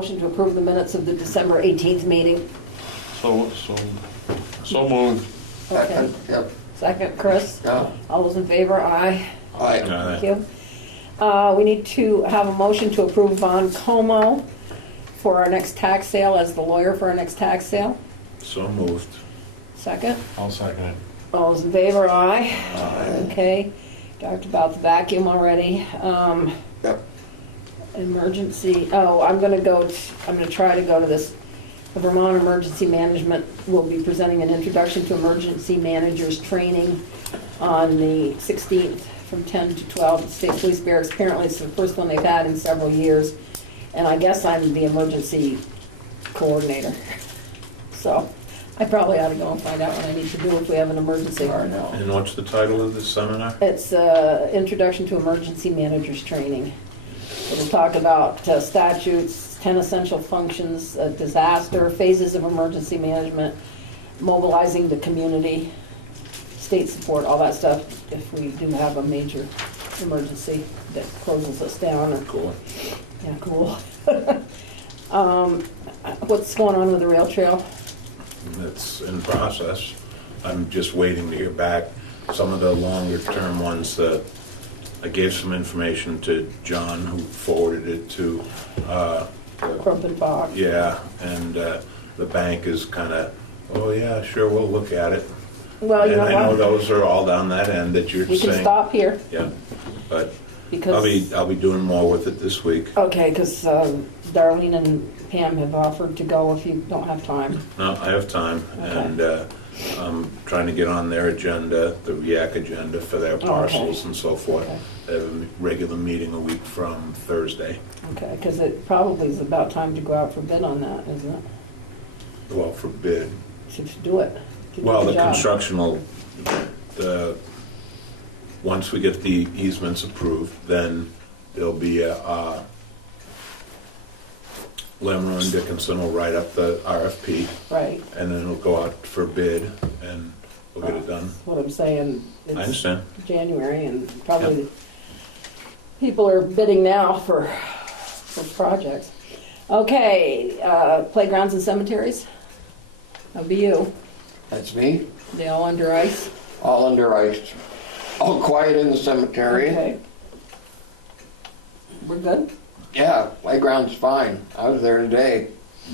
motion to approve the minutes of the December 18th meeting? So moved. Okay. Yep. Second, Chris? Yeah. All those in favor? Aye. Aye. Thank you. We need to have a motion to approve Von Como for our next tax sale as the lawyer for our next tax sale. So moved. Second. I'll second it. All those in favor? Aye. Aye. Okay. Talked about the vacuum already. Yep. Emergency, I'm gonna try to go to this. The Vermont Emergency Management will be presenting an introduction to emergency managers training on the 16th from 10 to 12 at State Police Barracks. Apparently it's the first one they've had in several years. And I guess I'm the emergency coordinator. So I probably ought to go and find out what I need to do if we have an emergency. And what's the title of this seminar? It's Introduction to Emergency Managers Training. It'll talk about statutes, 10 essential functions, disaster, phases of emergency management, mobilizing the community, state support, all that stuff if we do have a major emergency that closes us down. Cool. Yeah, cool. What's going on with the rail trail? It's in process. I'm just waiting to hear back. Some of the longer term ones that I gave some information to John, who forwarded it to Crump and Fox. yeah, and the bank is kind of, oh yeah, sure, we'll look at it. Well, you And know I know what? those are all down that end that you're We saying. can stop here Yeah, but because. I'll be doing more with it this week. Okay, because Darlene and Pam have offered to go if you don't have time. No, I have time, Okay. and I'm trying to get on their agenda, the REAC agenda for their parcels and so forth. Okay. They have a regular meeting a week from Thursday. Okay, because it probably is about time to go out for bid on that, isn't it? Well, for bid. To do it. To do Well, the job. construction will, once we get the easements approved, then there'll be a, Lemmer and Dickinson will write up the RFP, Right. and then it'll go out for bid, and we'll get it done. That's what I'm saying. I It's understand. January and probably people are bidding now for projects. Okay, playgrounds and cemeteries. That'll be you. That's me. They all under ice? All under ice. All quiet in the cemetery. Okay. We're good? Yeah, playground's fine. I was there today.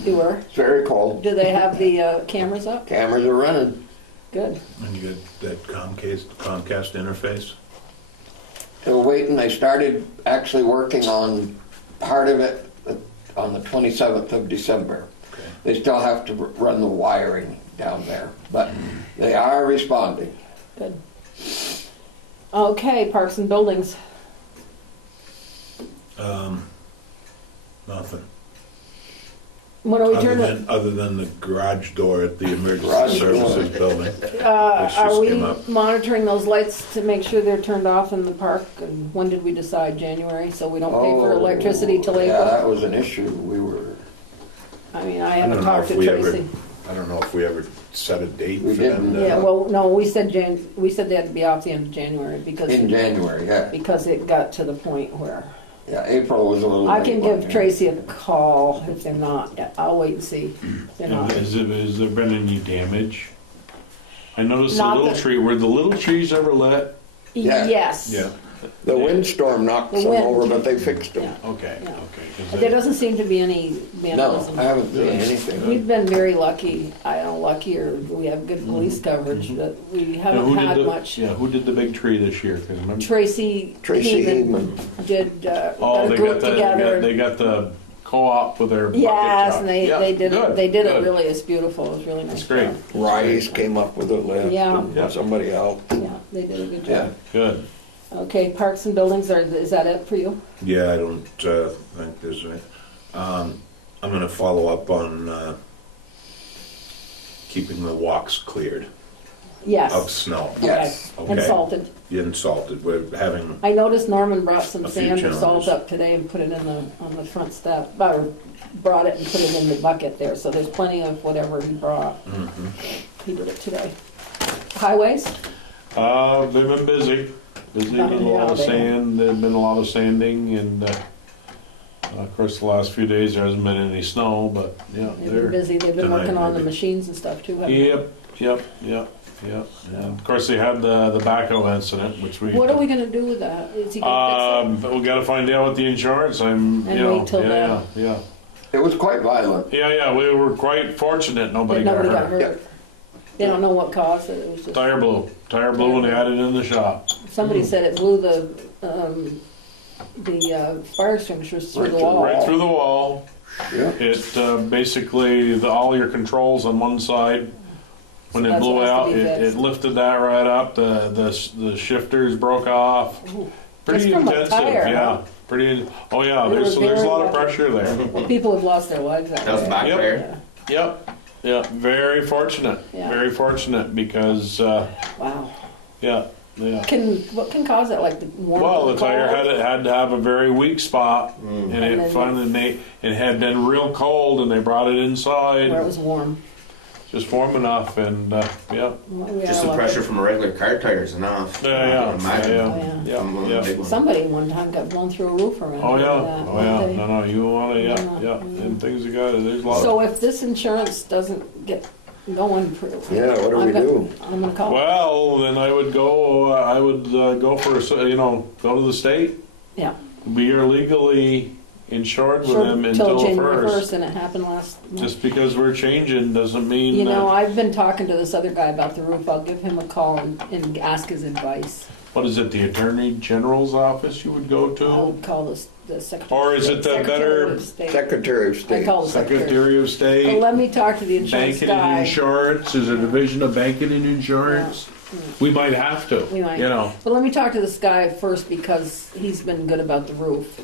You were? It's very cold. Do they have the cameras up? Cameras are running. Good. And you got that Comcast interface? Still waiting. I started actually working on part of it on the 27th of December. Okay. They still have to run the wiring down there, but they are responding. Good. Okay, parks and buildings. Nothing. When are we turning? Other than the garage door at the emergency Garage services door. building. Are just we came up. monitoring those lights to make sure they're turned off in the park? And when did we decide? January? So we don't pay for electricity till Yeah, April? that was an issue. We were. I mean, I I haven't don't know talked if to we ever, Tracy. I don't know if we ever set a date We for them didn't. to. Yeah, well, no, we said they had to be off the end of January because In January, yeah. because it got to the point where Yeah, April was a little. I late can one give year. Tracy a call if they're not. Yeah, I'll wait and see. If they're not. Has there been any damage? I noticed the Not little that- tree, were the little trees ever lit? Yeah. Yes. Yeah. The windstorm knocked The some wind. over, but they fixed them. Yeah. Okay, Yeah. okay. 'cause There doesn't seem to be any No, vandalism. I haven't seen anything. We've been very lucky. I don't know, lucky or we have good police coverage, but we Now, haven't had much. Yeah, who did the big tree this year? 'Cause remember- Tracy Tracy Heeman Heeman. did Oh, got a they group got together. they got the co-op with their bucket Yes, truck. and they Yeah, did good, it. They did it good. really. It's beautiful. It was really nice. That's great. job. Rise came up with a lift. Yeah. and Yeah. Somebody helped. Yeah, they did a good Yeah. job. Good. Okay, parks and buildings. Is that it for you? Yeah, I don't think there's any. I'm going to follow up on keeping the walks cleared Yes. of snow. Yes. Okay. And Okay. salted. Insulted. We're having, I noticed Norman brought some A few sand or salt challenges. up today and put it on the front step. Or brought it and put it in the bucket there. So there's plenty of whatever he brought. He did it today. Highways. They've been busy. Busy, been a lot of Yeah, they- sand, there've been a lot of sanding and Of course, the last few days there hasn't been any snow, but yeah, They've been they're. busy, they've been Tonight, working on the maybe. machines and stuff too, haven't they? Yep. And of course, they had the backhoe incident, which we. What are we gonna do with that? Is he gonna fix But we got to find out with the insurance. And wait till yeah. It was quite violent. Yeah, we were quite fortunate. it? Nobody, That nobody got got hurt. hurt? They don't know what caused it, it was just, Tire blew when they had it in the shop. somebody said it blew the fire extinguishers through the wall. Right through the wall. Yeah. It basically all your controls on one side. When it That's blew what has to out, be it fixed. lifted that right up. The shifters broke off. Pretty Just from a intensive, tire, yeah. huh? Pretty. Oh yeah, They there's were a very lot of lucky. pressure there. Well, people have lost their legs out That was the there. back Yep. tire. Yeah. Yep. Very fortunate. Yeah. Very fortunate because Wow. yeah. What can cause it, like the warm? Well, the tire cold? had to have a very weak spot, and And it then finally it had been real cold, and they brought it inside, Where it was warm. just warm enough, and yeah. Well, we Just are the lucky. pressure from a regular car tire is enough. I Yeah, can imagine. yeah. From one of the big ones. Somebody one time got blown through a roof around. Oh it, yeah, They- no, you want to, yeah, Yeah. and things you got. There's a lot. So if this insurance doesn't get going, Yeah, what do we do? I'm gonna call. Well, then I would go. Go for go to the state. Yeah. We are legally insured with Sure, them till until January first. 1st, and it happened last month. Just because we're changing doesn't mean You know, that. I've been talking to this other guy about the roof. I'll give him a call and ask his advice. What is it? The Attorney General's office you would go to, I'll call the secretary. or is it the Secretary better of State. Secretary of I State. call the secretary. Secretary of State? Well, let me talk to the insurance Banking and guy. insurance, is a division of banking and insurance. We might have to, We might. you know. But let me talk to this guy first because he's been good about the roof.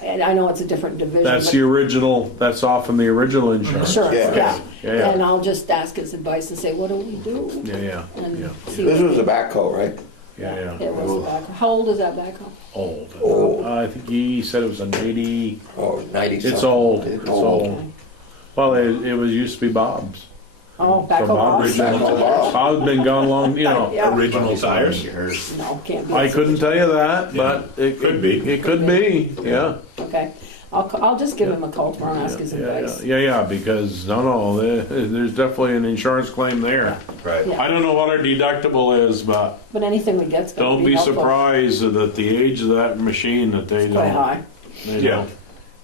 And I know it's a different division. That's but- the original, that's off from the original insurance. Sure, Yeah. yeah. Yeah. And I'll just ask his advice and say, what do we do? Yeah, And yeah, see This what- was a backhoe, right? yeah. It was a backhoe. How old is that backhoe? Old. Old. I think he said it was an 80, Oh, 90 it's something. old, It's it's old. Well, it was, used to be Bob's. Oh, So backhoe Bob boss? original, Backhoe Bob. Bob's been gone long, you know. Yeah. Original tires? No, can't be. I couldn't tell you that, but it Could be. It could be, yeah. Okay. I'll just give him a call tomorrow and ask his advice. Yeah, because, there's definitely an insurance claim there. Right. Yeah. I don't know what our deductible is, but But anything we get's gonna don't be be helpful. surprised that the age of that machine that they It's quite don't. high. they Yeah. don't-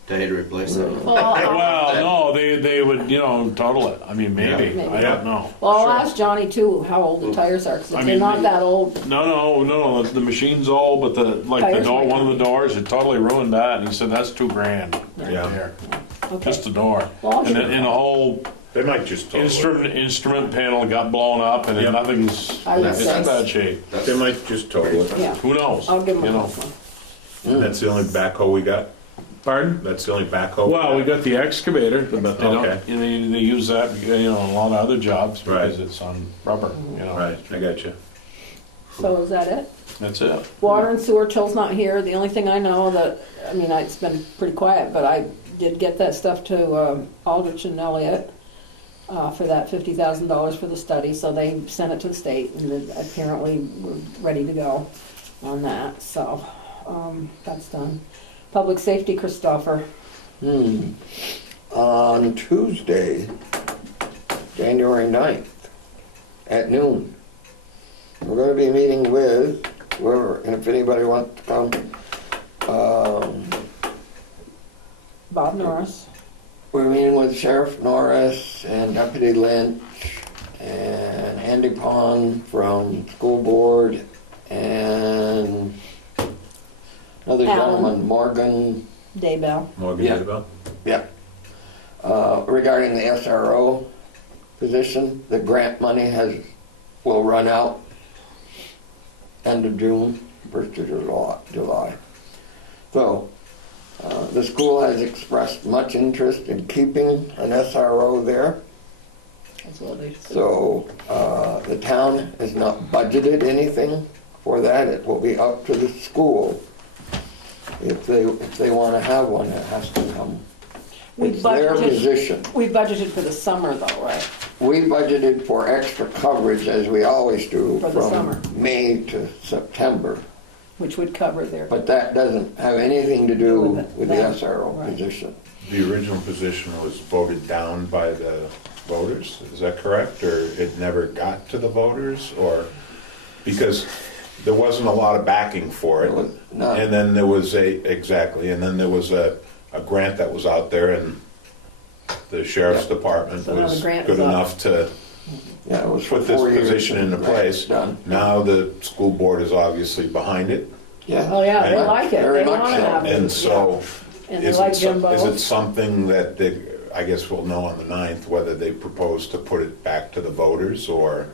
They had to replace it. Well, I'll Well, no, they would, total it. I mean, maybe, Yeah. I don't know. I'll Sure. ask Johnny too how old the tires are, because I if they're mean, not that old, No, the machine's old, but the Tires door, might one of the doors, it totally ruined that, and he said, that's $2,000. right Yeah. there. okay. Just the door. Well, I'll And give then, and the whole They might just total it. instrument panel got blown up, and then Yeah. nothing's, I would it's say- in bad shape. They might just total it. Yeah, Who knows? I'll give him a You know. call. That's the only backhoe we got? Pardon? That's the only backhoe? Well, we got the excavator, but they don't, Okay. they use that, a lot of other jobs because Right. it's on rubber, Right, I got you. So is that it? That's it. Water and sewer, Till's not here. The only thing I know it's been pretty quiet, but I did get that stuff to Aldrich and Elliott for that $50,000 for the study, so they sent it to the state, and then apparently we're ready to go on that, so that's done. Public safety, Christopher. On Tuesday, January 9th, at noon, we're gonna be meeting with whoever, and if anybody wants to come, Bob Norris. we're meeting with Sheriff Norris and Deputy Lynch and Andy Pond from School Board and another Alan. gentleman, Morgan, Daybell. Morgan Yeah. Isabel? regarding the SRO position. The grant money will run out end of June, 1st of July. So, the school has expressed much interest in keeping an SRO there. That's what they said. So, the town has not budgeted anything for that. It will be up to the school. If they want to have one, it has to come. We It's their budgeted, position. we budgeted for the summer though, right? We budgeted for extra coverage, as we always do, For the summer. from May to September. which would cover their, But that doesn't have anything to do With with the them. SRO Right. position. The original position was voted down by the voters, is that correct? Or it never got to the voters, or, because there wasn't a lot of backing for It it. was none. And then there was and then there was a grant that was out there, and the sheriff's department So now the was grant good is up. enough to Yeah, it was for put this 4 years. position into and place. Done. Now the school board is obviously behind it, Yeah. oh yeah, they And- like it, Very they much want to so. have it. and so Yeah. And they is like it, Jimbo. is it something that they, I guess we'll know on the 9th, whether they propose to put it back to the voters, or?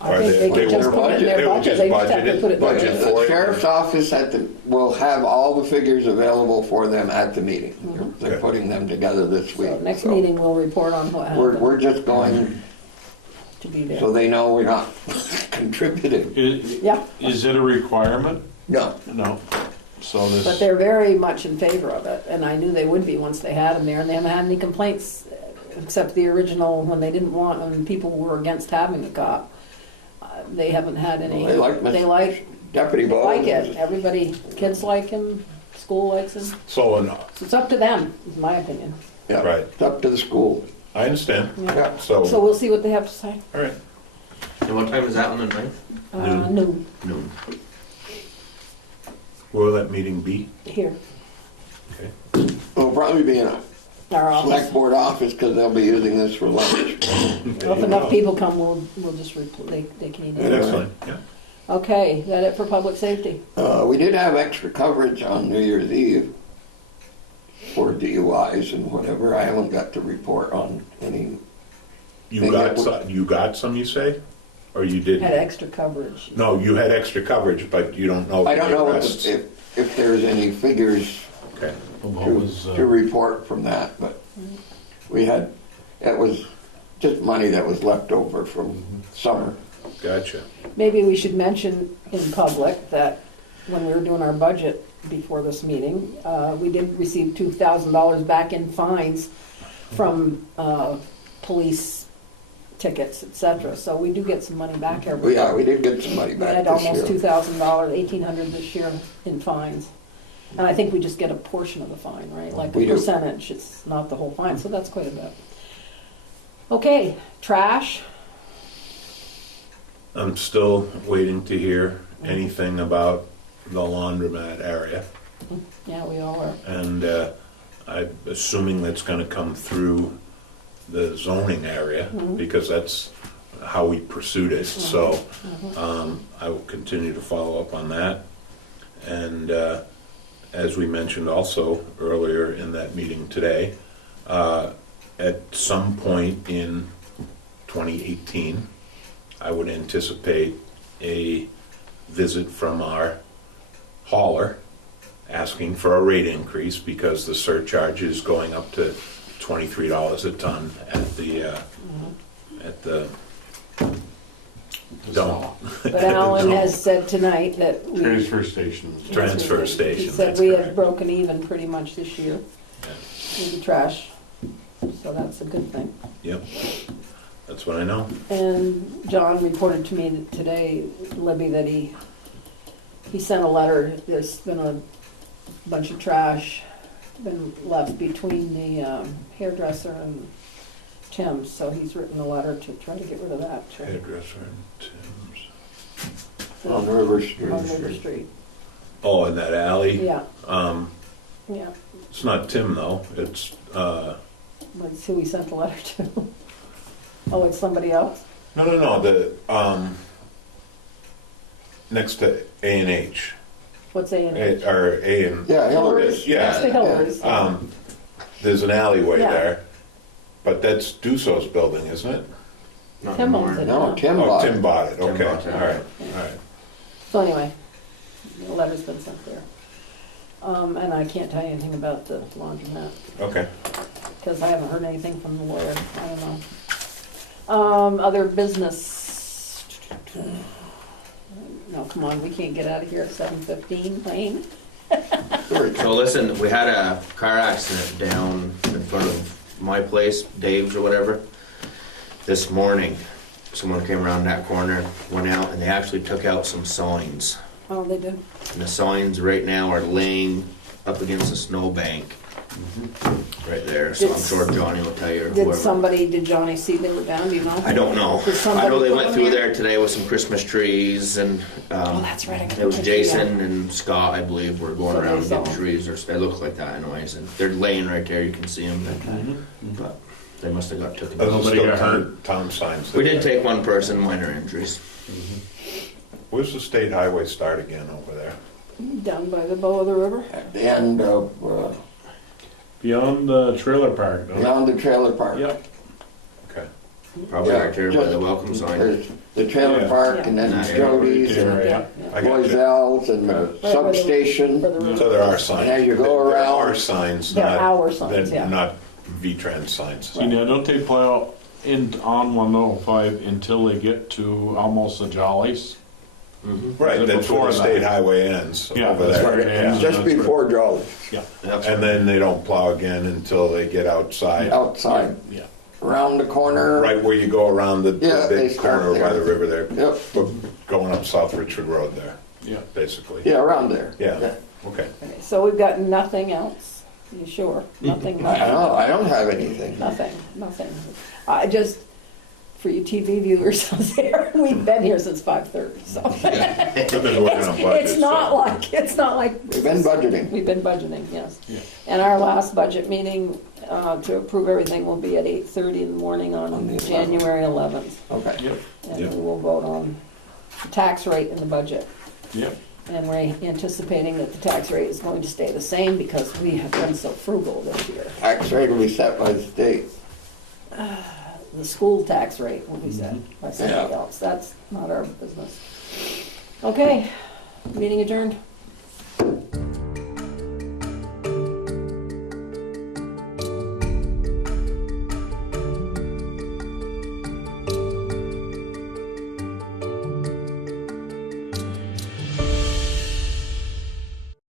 I Are think they- they they could just will put it in budget- their they will budget, just they just have budget to it, put it budget there. for The it. sheriff's office will have all the figures available for them at the meeting. They're Okay. putting them together this week. So next So meeting, we'll report on what We're happened just going to be there. so they know we're not contributing. Yeah, Is it a requirement? No. No. So but this, they're very much in favor of it, and I knew they would be once they had them there, and they haven't had any complaints, except the original, when they didn't want, when people were against having a cop. They haven't had any. They like They like, Deputy they Bowles. like it, everybody, kids like him, school likes him. So, and, So it's up to them, is my opinion. Yeah, Right. it's up to the school. I understand, Yeah. so, So we'll see what they have to say. all right. And what time is that on the 9th? Noon, Noon. Where will that meeting be? here, Okay. It'll probably be in a our office. select board office because they'll be using this for lunch. Well, if enough people come, we'll just, they can eat it. Excellent, yeah. Okay, is that it for public safety? We did have extra coverage on New Year's Eve for DUIs and whatever. I haven't got to report on any. You got some, you say? Or you Had didn't? extra coverage. No, you had extra coverage, but you don't know I don't the know arrests. if there's any figures Okay, what was, to report from that, but we had, it was just money that was left over from summer. gotcha. Maybe we should mention in public that when we were doing our budget before this meeting, we did receive $2,000 back in fines from police tickets, et cetera. So we do get some money back every year. Yeah, we did get some money We back had this almost year. $2,000, $1,800 this year in fines. And I think we just get a portion of the fine, right? Like a We do. percentage, it's not the whole fine, so that's quite a bit. Okay, trash, I'm still waiting to hear anything about the laundromat area. yeah, we all are. And I'm assuming that's gonna come through the zoning area, because that's how we pursued it. So I will continue to follow up on that. And as we mentioned also earlier in that meeting today, at some point in 2018, I would anticipate a visit from our hauler asking for a rate increase because the surcharge is going up to $23 a ton at the dump. But Alan has said tonight that we. transfer stations. Transfer He station, said that's we have correct. broken even pretty much this year with the trash, so that's a good thing. Yep, that's what I know. And John reported to me today, Libby, that he sent a letter. There's been a bunch of trash been left between the hairdresser and Tim's, so he's written a letter to try to get rid of that. too. Hairdresser and Tim's. On River Street. On River Street, Oh, in that alley? yeah, yeah. It's not Tim though, it's, Let's see who we sent the letter to. Oh, it's somebody else? no, the, next to A&H. What's A&H? Or A and. Yeah, Hillary's. Next to Yeah, Hillary's. there's an alleyway Yeah. there, but that's Dusso's building, isn't it? Not Tim anymore. owns it. No, Tim Oh, bought Tim it. bought it, Tim okay, bought it. all right, all right. So anyway, the letter's been sent there. And I can't tell you anything about the laundromat, Okay. because I haven't heard anything from the lawyer, I don't know. Other business. No, come on, we can't get out of here at 7:15, Wayne. So listen, we had a car accident down in front of my place, Dave's or whatever, this morning. Someone came around that corner, went out, and they actually took out some signs Oh, they do? And the signs right now are laying up against the snow bank. Right there, so I'm sure Johnny will tell you or whoever. Did Johnny see they were down, do you know? I don't know. Did somebody I know they put went them through there? there today with some Christmas trees and, Oh, that's right, I got it was the picture, Jason and Scott, I believe, were going So they around saw getting 'em. trees, or it looks like that anyways, and they're laying right there, you can see them. But they must have got taken. Are those Nobody still got hurt. town signs? We did take one person, minor injuries. Where's the state highway start again over there? Down by the bow of the river? At the end of, Beyond the trailer park, no? beyond the trailer park. Yep. Okay. Probably Yeah, right there by just- the welcome sign. There's the trailer Yeah. park and then Yeah. Jody's Yeah, and right. Yeah. I got you. Loisel's and the where the- substation. For the river. So there are signs. And as you go There around- are signs, They're not, our signs, they're yeah. not V-Trans signs. See, now, don't they plow in on 105 until they get to almost the Jollies? Right, that's Before where the that. state highway ends, Yeah, over that's there. where it ends. Just before Jolly, Yeah. And then they don't plow again until they get outside, outside, Yeah. around the corner. right where you go around the Yeah, they big start corner by there. the river there. Yep, We're going up South Richford Road there, Yeah. basically. yeah, around there. Yeah, okay. Okay, so we've got nothing else? You sure? Nothing, I don't have anything. nothing. I just, for you TV viewers out there, we've been here since 5:30, so. I've been working on budgets. It's not like. We've been budgeting. We've been budgeting, yes. Yeah. And our last budget meeting to approve everything will be at 8:30 in the morning On on the 11th. January 11th. Okay. Yep. And Yep. we will vote on the tax rate in the budget. Yep. And we're anticipating that the tax rate is going to stay the same because we have been so frugal this year. Tax rate will be set by the state. The school tax rate will be set by somebody Yeah. else. That's not our business. Okay, meeting adjourned.